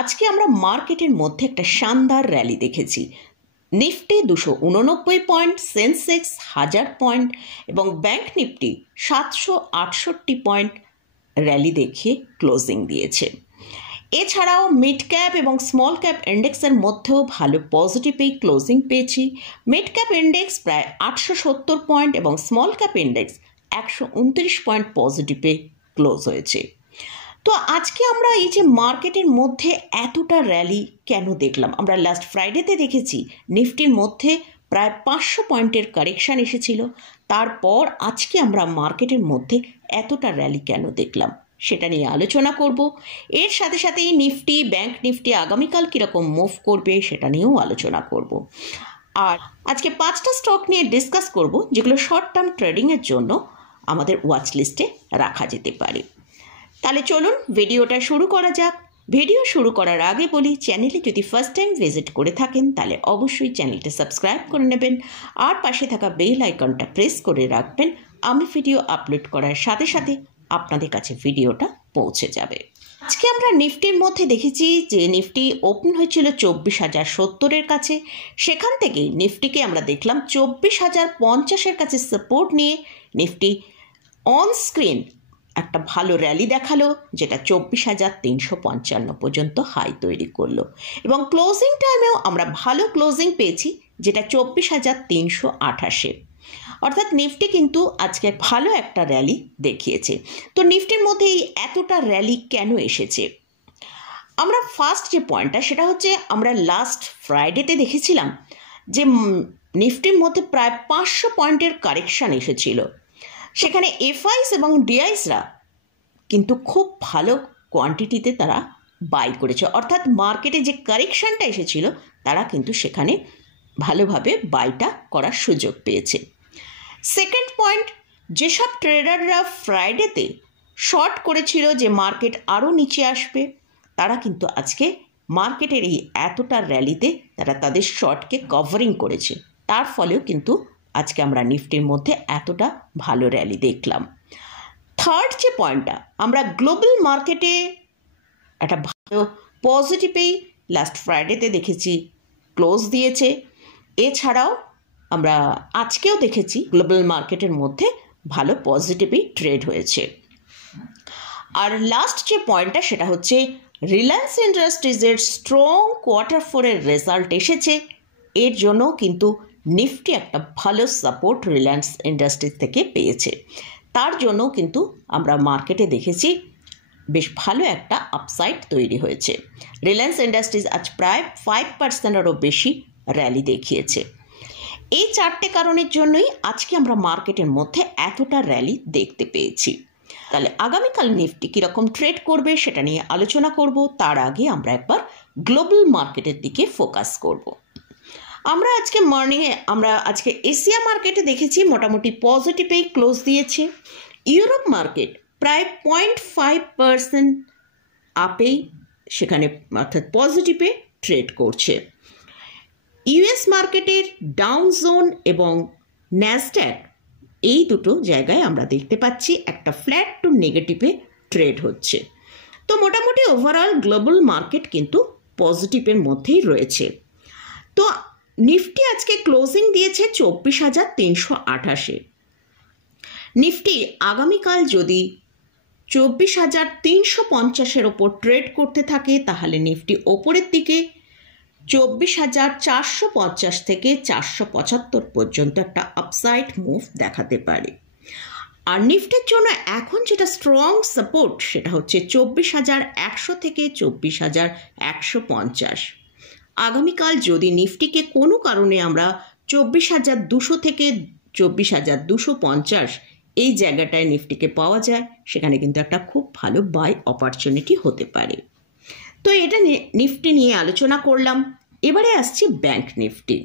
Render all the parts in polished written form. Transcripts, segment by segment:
আজকে আমরা মার্কেটের মধ্যে একটা শানদার র্যালি দেখেছি। নিফটি 289 পয়েন্ট, সেন্সেক্স 1000 পয়েন্ট এবং ব্যাংক নিফটি 768 পয়েন্ট র্যালি দেখিয়ে ক্লোজিং দিয়েছে। এছাড়াও মিড ক্যাপ এবং স্মল ক্যাপ ইন্ডেক্সের মধ্যেও ভালো পজিটিভেই ক্লোজিং পেয়েছি। মিড ক্যাপ ইন্ডেক্স প্রায় 870 পয়েন্ট এবং স্মল ক্যাপ ইন্ডেক্স 129 পয়েন্ট পজিটিভে ক্লোজ হয়েছে। তো আজকে আমরা এই যে মার্কেটের মধ্যে এতটা র্যালি কেন দেখলাম? আমরা লাস্ট ফ্রাইডেতে দেখেছি নিফটির মধ্যে প্রায় 500 পয়েন্টের কারেকশান এসেছিল। তারপর আজকে আমরা মার্কেটের মধ্যে এতটা র্যালি কেন দেখলাম সেটা নিয়ে আলোচনা করব। এর সাথে সাথেই নিফটি, ব্যাংক নিফটি আগামীকাল কীরকম মুভ করবে সেটা নিয়েও আলোচনা করব। আর আজকে 5টা স্টক নিয়ে ডিসকাস করব যেগুলো শর্ট টার্ম ট্রেডিংয়ের জন্য আমাদের ওয়াচ লিস্টে রাখা যেতে পারে। তাহলে চলুন ভিডিওটা শুরু করা যাক। ভিডিও শুরু করার আগে বলি, চ্যানেলে যদি ফার্স্ট টাইম ভিজিট করে থাকেন তাহলে অবশ্যই চ্যানেলটা সাবস্ক্রাইব করে নেবেন আর পাশে থাকা বেল আইকনটা প্রেস করে রাখবেন। আমি ভিডিও আপলোড করার সাথে সাথে আপনাদের কাছে ভিডিওটা পৌঁছে যাবে। আজকে আমরা নিফটির মধ্যে দেখেছি যে নিফটি ওপেন হয়েছিল 24,070-এর কাছে। সেখান থেকেই নিফটিকে আমরা দেখলাম 24,050-এর কাছে সাপোর্ট নিয়ে নিফটি অন স্ক্রিন একটা ভালো র্যালি দেখালো, যেটা 24,355 পর্যন্ত হাই তৈরি করলো এবং ক্লোজিং টাইমেও আমরা ভালো ক্লোজিং পেয়েছি, যেটা 24,328। অর্থাৎ নিফটি কিন্তু আজকে ভালো একটা র্যালি দেখিয়েছে। তো নিফটির মধ্যে এই এতটা র্যালি কেন এসেছে? আমরা ফার্স্ট যে পয়েন্টটা সেটা হচ্ছে, আমরা লাস্ট ফ্রাইডেতে দেখেছিলাম যে নিফটির মধ্যে প্রায় 500 পয়েন্টের কারেকশান এসেছিল। সেখানে এফআইস এবং ডিআইসরা কিন্তু খুব ভালো কোয়ান্টিটিতে তারা বাই করেছে, অর্থাৎ মার্কেটে যে কারেকশানটা এসেছিল তারা কিন্তু সেখানে ভালোভাবে বাইটা করার সুযোগ পেয়েছে। সেকেন্ড পয়েন্ট, যেসব ট্রেডাররা ফ্রাইডেতে শর্ট করেছিল যে মার্কেট আরও নিচে আসবে, তারা কিন্তু আজকে মার্কেটের এই এতটা র্যালিতে তারা তাদের শর্টকে কভারিং করেছে। তার ফলেও কিন্তু আজকে আমরা নিফটির মধ্যে এতটা ভালো র্যালি দেখলাম। থার্ড যে পয়েন্টটা, আমরা গ্লোবাল মার্কেটে একটা ভালো পজিটিভেই লাস্ট ফ্রাইডেতে দেখেছি ক্লোজ দিয়েছে। এছাড়াও আমরা আজকেও দেখেছি গ্লোবাল মার্কেটের মধ্যে ভালো পজিটিভেই ট্রেড হয়েছে। আর লাস্ট যে পয়েন্টটা সেটা হচ্ছে, রিলায়েন্স ইন্ডাস্ট্রিজের স্ট্রং Q4-এর রেজাল্ট এসেছে। এর জন্য কিন্তু নিফটি একটা ভালো সাপোর্ট রিলায়েন্স ইন্ডাস্ট্রিজ থেকে পেয়েছে। তার জন্য কিন্তু আমরা মার্কেটে দেখেছি বেশ ভালো একটা আপসাইড তৈরি হয়েছে। রিলায়েন্স ইন্ডাস্ট্রিজ আজ প্রায় 5%-এরও বেশি র্যালি দেখিয়েছে। এই 4টে কারণের জন্যই আজকে আমরা মার্কেটের মধ্যে এতটা র্যালি দেখতে পেয়েছি। তাহলে আগামীকাল নিফটি কীরকম ট্রেড করবে সেটা নিয়ে আলোচনা করব। তার আগে আমরা একবার গ্লোবাল মার্কেটের দিকে ফোকাস করব। আমরা আজকে এশিয়া মার্কেটে দেখেছি মোটামুটি পজিটিভেই ক্লোজ দিয়েছে। ইউরোপ মার্কেট প্রায় 0.5% আপেই সেখানে অর্থাৎ পজিটিভে ট্রেড করছে। ইউএস মার্কেটের ডাউন জোন এবং ন্যাসড্যাক এই দুটো জায়গায় আমরা দেখতে পাচ্ছি একটা ফ্ল্যাট টু নেগেটিভে ট্রেড হচ্ছে। তো মোটামুটি ওভারঅল গ্লোবাল মার্কেট কিন্তু পজিটিভের মধ্যেই রয়েছে। তো নিফটি আজকে ক্লোজিং দিয়েছে 24,328-এ। নিফটি আগামীকাল যদি 24,350-এর ওপর ট্রেড করতে থাকে তাহলে নিফটি ওপরের দিকে 24,450 থেকে 475 পর্যন্ত একটা আপসাইড মুভ দেখাতে পারে। আর নিফটির জন্য এখন যেটা স্ট্রং সাপোর্ট সেটা হচ্ছে 24,100 থেকে 24,150। আগামীকাল যদি নিফটিকে কোনো কারণে আমরা 24,200 থেকে 24,250 এই জায়গাটায় নিফটিকে পাওয়া যায়, সেখানে কিন্তু একটা খুব ভালো বাই অপরচুনিটি হতে পারে। তো এটা নিফটি নিয়ে আলোচনা করলাম। এবারে আসছি ব্যাংক নিফটি।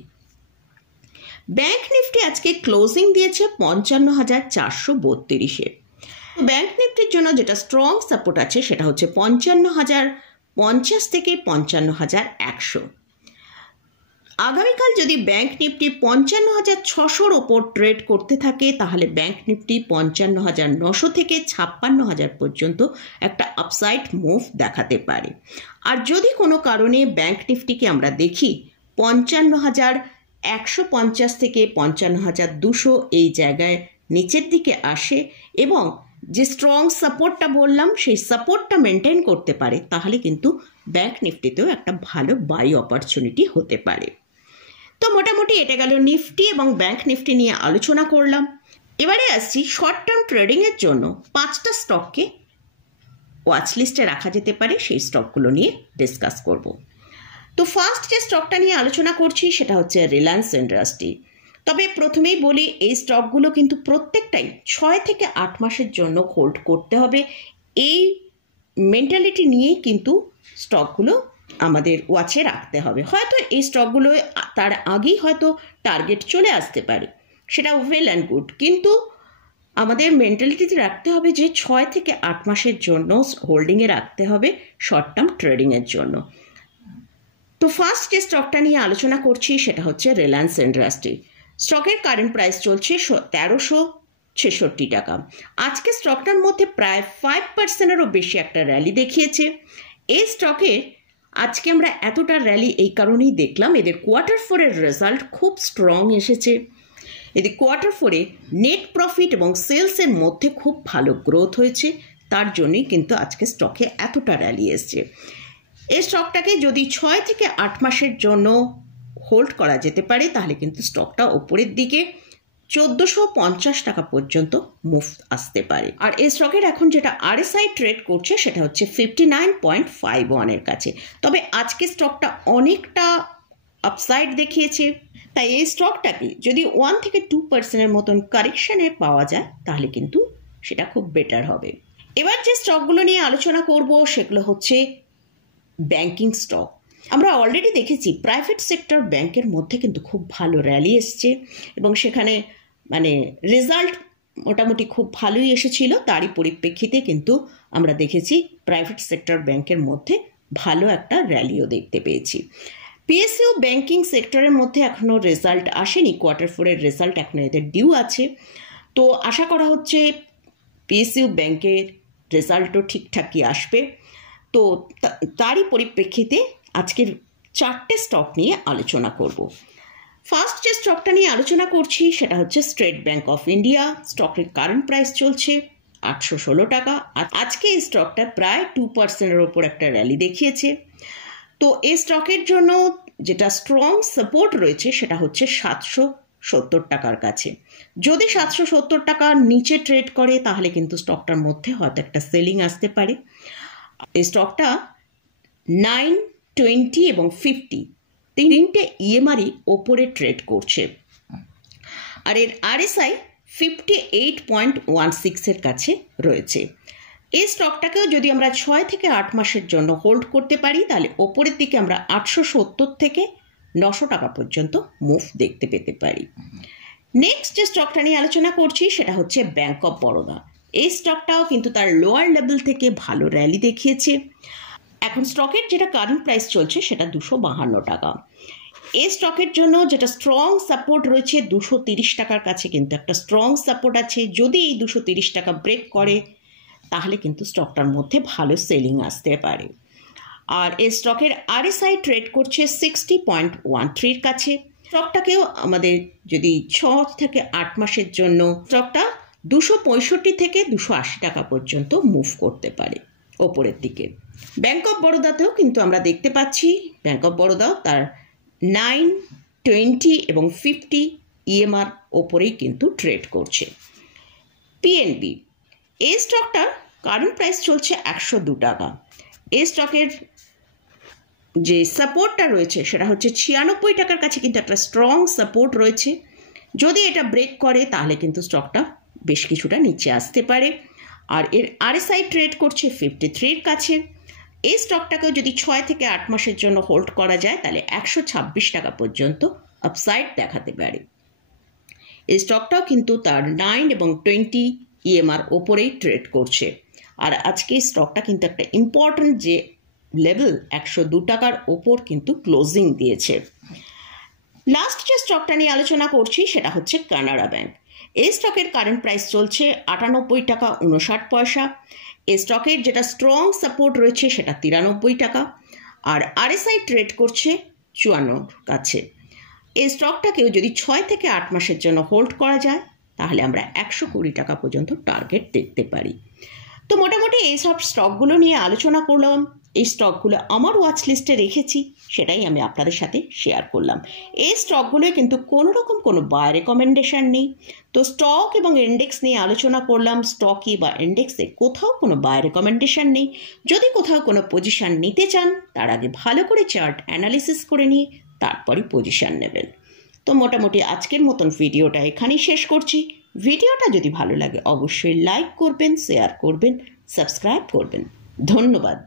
ব্যাংক নিফটি আজকে ক্লোজিং দিয়েছে 55,432-এ। ব্যাংক নিফটির জন্য যেটা স্ট্রং সাপোর্ট আছে সেটা হচ্ছে 55,050 থেকে 55,100। আগামীকাল যদি ব্যাংক নিফটি 55,600-র ওপর ট্রেড করতে থাকে তাহলে ব্যাংক নিফটি 55,900 থেকে 56,000 পর্যন্ত একটা আপসাইড মুভ দেখাতে পারে। আর যদি কোনো কারণে ব্যাংক নিফটিকে আমরা দেখি 55,150 থেকে 55,200 এই জায়গায় নিচের দিকে আসে এবং যে স্ট্রং সাপোর্টটা বললাম সেই সাপোর্টটা মেনটেন করতে পারে, তাহলে কিন্তু ব্যাংক নিফটিতেও একটা ভালো বাই অপরচুনিটি হতে পারে। তো মোটামুটি এটা গেল নিফটি এবং ব্যাংক নিফটি নিয়ে আলোচনা করলাম। এবারে আসছি শর্ট টার্ম ট্রেডিংয়ের জন্য 5টা স্টককে ওয়াচ লিস্টে রাখা যেতে পারে, সেই স্টকগুলো নিয়ে ডিসকাস করব। তো ফার্স্ট যে স্টকটা নিয়ে আলোচনা করছি সেটা হচ্ছে রিলায়েন্স ইন্ডাস্ট্রি। তবে প্রথমেই বলি এই স্টকগুলো কিন্তু প্রত্যেকটাই 6 থেকে 8 মাসের জন্য হোল্ড করতে হবে। এই মেন্টালিটি নিয়েই কিন্তু স্টকগুলো আমাদের ওয়াচে রাখতে হবে। হয়তো এই স্টকগুলো তার আগেই হয়তো টার্গেট চলে আসতে পারে, সেটা ওয়েল অ্যান্ড গুড, কিন্তু আমাদের মেন্টালিটিতে রাখতে হবে যে 6 থেকে 8 মাসের জন্য হোল্ডিংয়ে রাখতে হবে শর্ট টার্ম ট্রেডিংয়ের জন্য। তো ফার্স্ট যে স্টকটা নিয়ে আলোচনা করছি সেটা হচ্ছে রিলায়েন্স ইন্ডাস্ট্রি। স্টকের কারেন্ট প্রাইস চলছে 1366 টাকা। আজকে স্টকটার মধ্যে প্রায় 5%-এরও বেশি একটা র্যালি দেখিয়েছে। এই স্টকে আজকে আমরা এতটা র্যালি এই কারণেই দেখলাম, এদের কোয়ার্টার 4-এর রেজাল্ট খুব স্ট্রং এসেছে। এদের কোয়ার্টার 4-এ নেট প্রফিট এবং সেলসের মধ্যে খুব ভালো গ্রোথ হয়েছে, তার জন্যই কিন্তু আজকে স্টকে এতটা র্যালি এসছে। এই স্টকটাকে যদি 6 থেকে 8 মাসের জন্য হোল্ড করা যেতে পারে তাহলে কিন্তু স্টকটা ওপরের দিকে 1450 টাকা পর্যন্ত মুভ আসতে পারে। আর এই স্টকের এখন যেটা আরএসআই ট্রেড করছে সেটা হচ্ছে 59.51-এর কাছে। তবে আজকে স্টকটা অনেকটা আপসাইড দেখিয়েছে, তাই এই স্টকটাকে যদি 1 থেকে 2%-এর মতন কারেকশানে পাওয়া যায় তাহলে কিন্তু সেটা খুব বেটার হবে। এবার যে স্টকগুলো নিয়ে আলোচনা করব সেগুলো হচ্ছে ব্যাংকিং স্টক। আমরা অলরেডি দেখেছি প্রাইভেট সেক্টর ব্যাংকের মধ্যে কিন্তু খুব ভালো র্যালি এসছে এবং সেখানে রেজাল্ট মোটামুটি খুব ভালোই এসেছিল। তারই পরিপ্রেক্ষিতে কিন্তু আমরা দেখেছি প্রাইভেট সেক্টর ব্যাংকের মধ্যে ভালো একটা র্যালিও দেখতে পেয়েছি। পিএসইউ ব্যাংকিং সেক্টরের মধ্যে এখনও রেজাল্ট আসেনি, কোয়ার্টার 4-এর রেজাল্ট এখনও এদের ডিউ আছে। তো আশা করা হচ্ছে পিএসইউ ব্যাংকের রেজাল্টও ঠিকঠাকই আসবে। তো তারই পরিপ্রেক্ষিতে আজকের 4টে স্টক নিয়ে আলোচনা করব। ফার্স্ট যে স্টকটা নিয়ে আলোচনা করছি সেটা হচ্ছে স্টেট ব্যাংক অফ ইন্ডিয়া। স্টকের কারেন্ট প্রাইস চলছে 816 টাকা। আজকে এই স্টকটা প্রায় 2%-এর ওপর একটা র্যালি দেখিয়েছে। তো এই স্টকের জন্য যেটা স্ট্রং সাপোর্ট রয়েছে সেটা হচ্ছে 770 টাকার কাছে। যদি 770 টাকার নিচে ট্রেড করে তাহলে কিন্তু স্টকটার মধ্যে হয়তো একটা সেলিং আসতে পারে। এই স্টকটা 9, 20 এবং 50 তিনটে ইএমআরই ওপরে ট্রেড করছে। আর এর আরএসআই 58.16-এর কাছে রয়েছে। এই স্টকটাকেও যদি আমরা 6 থেকে 8 মাসের জন্য হোল্ড করতে পারি তাহলে ওপরের দিকে আমরা 870 থেকে 900 টাকা পর্যন্ত মুভ দেখতে পেতে পারি। নেক্সট যে স্টকটা নিয়ে আলোচনা করছি সেটা হচ্ছে ব্যাংক অফ বরোদা। এই স্টকটাও কিন্তু তার লোয়ার লেভেল থেকে ভালো র্যালি দেখিয়েছে। এখন স্টকের যেটা কারেন্ট প্রাইস চলছে সেটা 252 টাকা। এই স্টকের জন্য যেটা স্ট্রং সাপোর্ট রয়েছে 230 টাকার কাছে কিন্তু একটা স্ট্রং সাপোর্ট আছে। যদি এই 230 টাকা ব্রেক করে তাহলে কিন্তু স্টকটার মধ্যে ভালো সেলিং আসতে পারে। আর এই স্টকের আরএসআই ট্রেড করছে 60.13-এর কাছে। স্টকটাকেও আমাদের যদি 6 থেকে 8 মাসের জন্য স্টকটা 265 থেকে 280 টাকা পর্যন্ত মুভ করতে পারে ওপরের দিকে। ব্যাংক অফ বরোদাতেও কিন্তু আমরা দেখতে পাচ্ছি ব্যাংক অফ বরোদাও তার 9, 20 এবং 50 ইএমআর ওপরেই কিন্তু ট্রেড করছে। পিএনবি, এই স্টকটার কারেন্ট প্রাইস চলছে 102 টাকা। এই স্টকের যে সাপোর্টটা রয়েছে সেটা হচ্ছে 96 টাকার কাছে কিন্তু একটা স্ট্রং সাপোর্ট রয়েছে। যদি এটা ব্রেক করে তাহলে কিন্তু স্টকটা বেশ কিছুটা নিচে আসতে পারে। আর এর আরএসআই ট্রেড করছে 53-এর কাছে। এই স্টকটাকেও যদি 6 থেকে 8 মাসের জন্য হোল্ড করা যায় তাহলে 126 টাকা পর্যন্ত আপসাইড দেখাতে পারে। এই স্টকটাও কিন্তু তার 9 এবং 20 ইএমআর ওপরেই ট্রেড করছে। আর আজকে এই স্টকটা কিন্তু একটা ইম্পর্ট্যান্ট যে লেভেল 102 টাকার ওপর কিন্তু ক্লোজিং দিয়েছে। লাস্ট যে স্টকটা নিয়ে আলোচনা করছি সেটা হচ্ছে কানাড়া ব্যাংক। এই স্টকের কারেন্ট প্রাইস চলছে 98 টাকা 59 পয়সা। এই স্টকের যেটা স্ট্রং সাপোর্ট রয়েছে সেটা 93 টাকা, আর আরএসআই ট্রেড করছে 54 কাছে। এই স্টকটাকেও যদি 6 থেকে 8 মাসের জন্য হোল্ড করা যায় তাহলে আমরা 120 টাকা পর্যন্ত টার্গেট দেখতে পারি। তো মোটামুটি এইসব স্টকগুলো নিয়ে আলোচনা করলাম। এই স্টকগুলো আমার ওয়াচ লিস্টে রেখেছি, সেটাই আমি আপনাদের সাথে শেয়ার করলাম। এই স্টকগুলোয় কিন্তু কোনোরকম কোনো বাই রেকমেন্ডেশন নেই। তো স্টক এবং ইন্ডেক্স নিয়ে আলোচনা করলাম। স্টকে বা ইন্ডেক্সে কোথাও কোনো বাই রেকমেন্ডেশন নেই। যদি কোথাও কোনো পজিশন নিতে চান তার আগে ভালো করে চার্ট অ্যানালিসিস করে নিয়ে তারপরই পজিশন নেবেন। তো মোটামুটি আজকের মতন ভিডিওটা এখানেই শেষ করছি। ভিডিওটা যদি ভালো লাগে অবশ্যই লাইক করবেন, শেয়ার করবেন, সাবস্ক্রাইব করবেন। ধন্যবাদ।